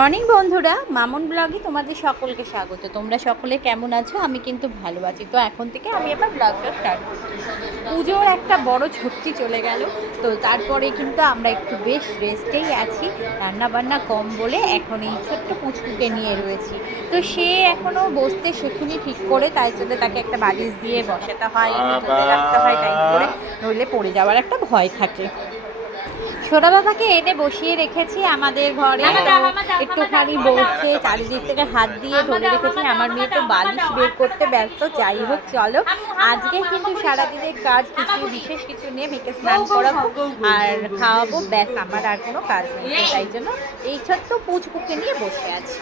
Morning বন্ধুরা মামুন ব্লগে তোমাদের সকলকে স্বাগত। তোমরা সকলে কেমন আছো? আমি কিন্তু ভালো আছি। তো এখন থেকে আমি এবার ব্লগটা স্টার্ট করছি। পুজোর একটা বড় ছুটি চলে গেল। তো তারপরে কিন্তু আমরা একটু বেশ রেস্টেই আছি। রান্না বান্না কম বলে এখন এই ছোট্ট পুচকুকে নিয়ে রয়েছি। তো সে এখনও বসতে শেখেনি ঠিক করে তাই জন্য তাকে একটা বালিশ দিয়ে বসাতে হয় রাখতে হয় টাইট করে নইলে পড়ে যাওয়ার একটা ভয় থাকে। ছোটা বাবাকে এনে বসিয়ে রেখেছি আমাদের ঘরে একটুখানি বসে চারিদিক থেকে হাত দিয়ে ধরে রেখেছি আমার মেয়ে তো বালিশ বের করতে ব্যস্ত যাই হোক চলো আজকে কিন্তু সারাদিনের কাজ কিছু বিশেষ কিছু নিয়ে মেয়েকে স্নান করাবো আর খাওয়াবো ব্যাস আমার আর কোনো কাজ নেই তাই জন্য এই ছোট্ট পুচকুকে নিয়ে বসে আছি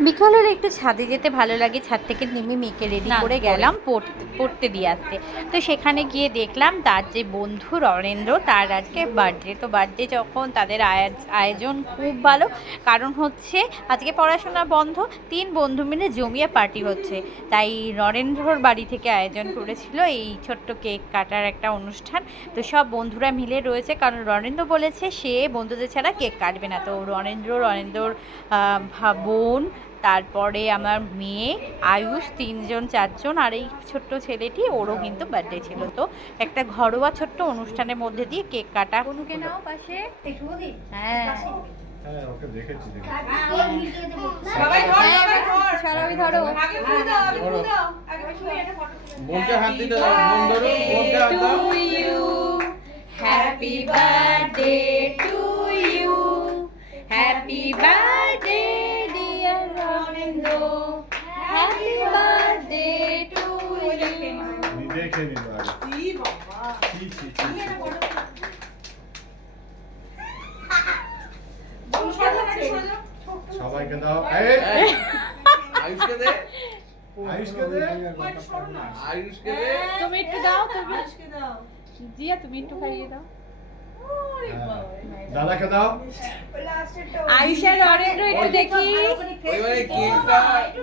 বিকালের একটু ছাদে যেতে ভালো লাগে। ছাদ থেকে নেমে মেয়েকে রেডি করে গেলাম পড়তে পড়তে দিয়ে আসতে। তো সেখানে গিয়ে দেখলাম তার যে বন্ধু রণেন্দ্র তার আজকে বার্থডে তো বার্থডে যখন তাদের আয়োজ- আয়োজন খুব ভালো। কারণ হচ্ছে আজকে পড়াশোনা বন্ধ তিন বন্ধু মিলে জমিয়ে পার্টি হচ্ছে। তাই নরেন্দ্রর বাড়ি থেকে আয়োজন করেছিল এই ছোট্ট কেক কাটার একটা অনুষ্ঠান। তো সব বন্ধুরা মিলে রয়েছে কারণ রণেন্দ্র বলেছে সে বন্ধুদের ছাড়া কেক কাটবে না। তো রণেন্দ্র রণেন্দ্রর বোন তারপরে আমার মেয়ে আয়ুষ তিনজন চারজন আর এই ছোট্ট ছেলেটি ওরও কিন্তু বার্থডে ছিল। তো একটা ঘরোয়া ছোট্ট অনুষ্ঠানের মধ্যে দিয়ে কেক কাটা। পাশে হ্যাঁ। হ্যাঁ ওকে দেখেছি দেখেছি। সবাই ধর, হ্যাপি বার্থডে টু ইউ নিজে খেয়ে নিল আগে ই বাবা। ছি, ছি, ছি, আমি ছি। একটা photo তুলে- বোন সরে যাও, সরে যাও। সবাইকে দাও এই, আয়ুষকে দে আয়ুষকে দে তোমার একটু সরো না। আয়ুষকে দে তুমি একটু দাও তুমি আজকে দাও। দিয়া তুমি একটু খাইয়ে দাও ওরে হ্যাঁ। বাবা। দাদাকে দাও ওই last এরটা আয়ুষা একটু দেখি ওইবারে কেকটা একটু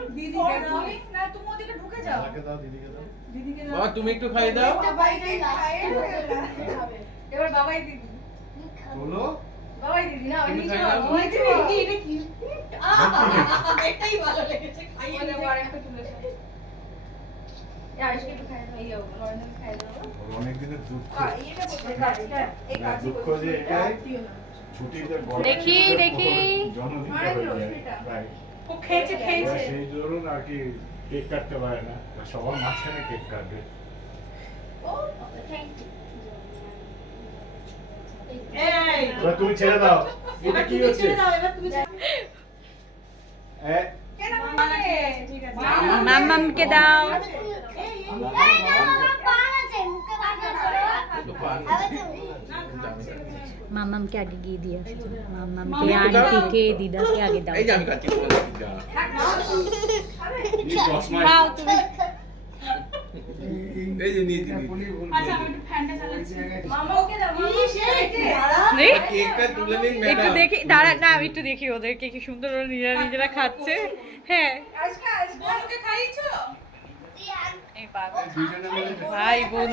না, তুমি ওদিকে ঢুকে যাও। দাদাকে দাও দিদিকে দাও। দিদিকে দাও। বাবা তুমি একটু খাই দাও। বাইরে খায় এবার বাবাই দিদি। বলো। বাবাই দিদি না ওই নিচে খাই দাও। দিদি। এটা কি? আহ, এটাই ভালো লেগেছে খাইয়ে দেবো। আর একটা তুলে দাও। এই আয়ুষকে একটু খাইয়ে দাও, এই ও, নরেন্দ্রকে খাইয়ে দাও। ওর অনেক দিনের দুঃখ। আহ, এটা করতে কাজটা, এই না, কাজই দুঃখ যে এটাই। দেখি, দেখি। ও খেয়েছে খেয়েছে। সেই জন্য আর কি কেক কাটতে পারে না সবার মাঝখানে কেক কাটবে তুমি ছেড়ে দাও। এটা কি হচ্ছে ছেড়ে দাও। এবার দাও মাম্মামকে আগে গিয়ে দিয়ে আসো। মাম্মামকে আন্টিকে দিদাকে আগে দাও। এই যে আমি তোমার যা এই তুমি। এই যে নিয়ে আচ্ছা আমি একটু ফ্যানটা চালাচ্ছি মামা ওকে দাও মামা সেইটে কেকটা তুলে নিন একটু দেখি দাঁড়া না আমি একটু দেখি ওদেরকে কি সুন্দর ওরা নিজেরা নিজেরা খাচ্ছে। হ্যাঁ। আজকে আজকে ওকে খাইছো এই পাগল। দুজনে মিলে ভাই বোন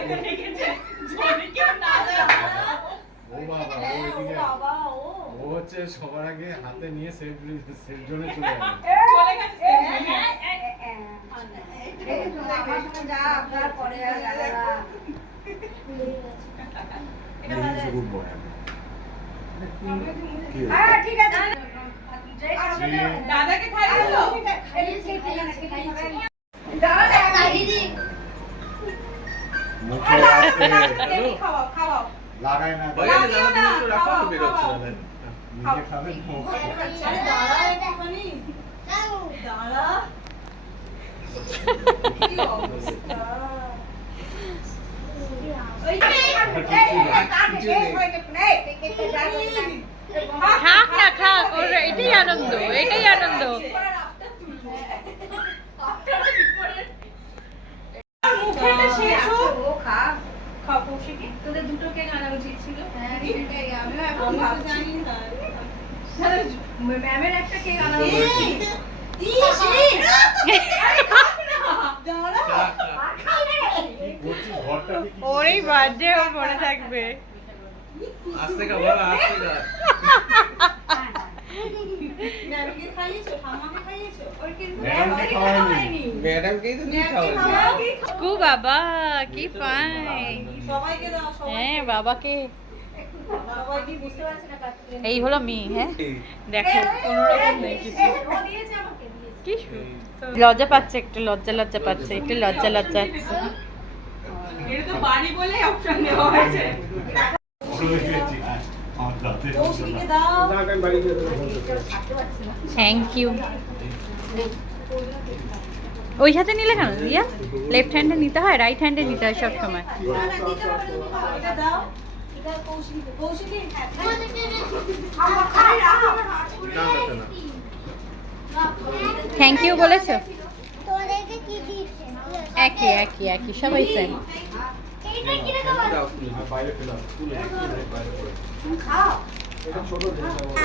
করে রেখেছে যদি কেউ না ও বাবা ও এদিকে ও ও। হচ্ছে সবার আগে হাতে নিয়ে সেফ সেফ জোনে চলে গেল চলে গেছে যা আপনার পরে আর যারা গুড বয় হ্যাঁ ঠিক আছে। দাদাকে খাইয়েছো দাদা মুখে আসতে এমনি খাওয়াও খাওয়াও লাগায় না। দাদা তুমি একটু রাখো তো বেরোচ্ছে দাদা নিজে খাবেন আরে দাঁড়া একটুখানি দাঁড়া কি অবস্থা ওই থাক না থাক ওর এটাই আনন্দ এটাই আনন্দ। তোদের দুটো আনা উচিত ছিল আমি তো জানি না ম্যামের একটা কেক আনা এই, হয়েছে বলছি ঘরটাতে কি ওরই বার্থডে ওর মনে থাকবে। আস্তে খা বাবা আস্তে। কু বাবা কি ফাইন সবাইকে দাও সবাই হ্যাঁ বাবাকে। এই হলো মেয়ে হ্যাঁ? দেখো কোনো রকম নেই কিছু। লজ্জা পাচ্ছে একটু লজ্জা লজ্জা পাচ্ছে একটু লজ্জা লজ্জা। এটা তো বাড়ি বলে অপশন দেওয়া হয়েছে। থ্যাংক ইউ ওই হাতে নিলে কেন রিয়া? লেফট হ্যান্ডে নিতে হয় রাইট হ্যান্ডে নিতে হয় সব সময়। থ্যাংক ইউ বলেছ? একই একই একই সবাই সেম 好。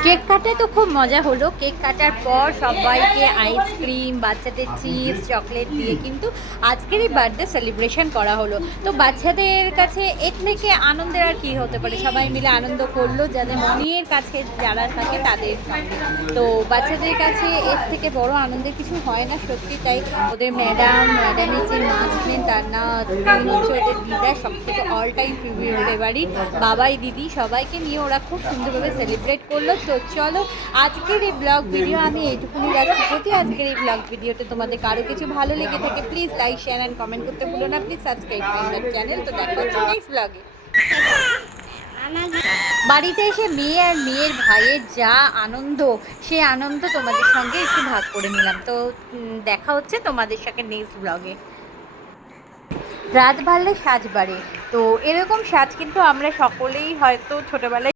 কেক কাটায় তো খুব মজা হলো। কেক কাটার পর সবাইকে আইসক্রিম, বাচ্চাদের চিপস, চকলেট দিয়ে কিন্তু আজকের এই বার্থডে সেলিব্রেশন করা হলো। তো বাচ্চাদের কাছে এর থেকে আনন্দের আর কি হতে পারে? সবাই মিলে আনন্দ করল যাদের মনের কাছে যারা থাকে তাদের তো বাচ্চাদের কাছে এর থেকে বড় আনন্দের কিছু হয় না সত্যি তাই ওদের ম্যাডাম, ম্যাডামের যে নাচবেন তার নাচ হচ্ছে ওদের দিদা সব থেকে অল টাইম ফেভারিট বাবাই দিদি সবাইকে নিয়ে ওরা খুব সুন্দরভাবে সেলিব্রেট করল। তো চলো, আজকের এই ব্লগ ভিডিও আমি এইটুকুনি রাখছি। যদি আজকের এই ব্লগ ভিডিওতে তোমাদের কারও কিছু ভালো লেগে থাকে please like share and comment করতে ভুলো না। প্লিজ সাবস্ক্রাইব মাই চ্যানেল তো দেখা হচ্ছে নেক্সট ব্লগে বাড়িতে এসে মেয়ে আর মেয়ের ভাইয়ের যা আনন্দ সে আনন্দ তোমাদের সঙ্গে একটু ভাগ করে নিলাম। তো দেখা হচ্ছে তোমাদের সঙ্গে নেক্সট ব্লগে রাত বাড়লে সাজ বাড়ে। তো এরকম সাজ কিন্তু আমরা সকলেই হয়তো ছোটোবেলায়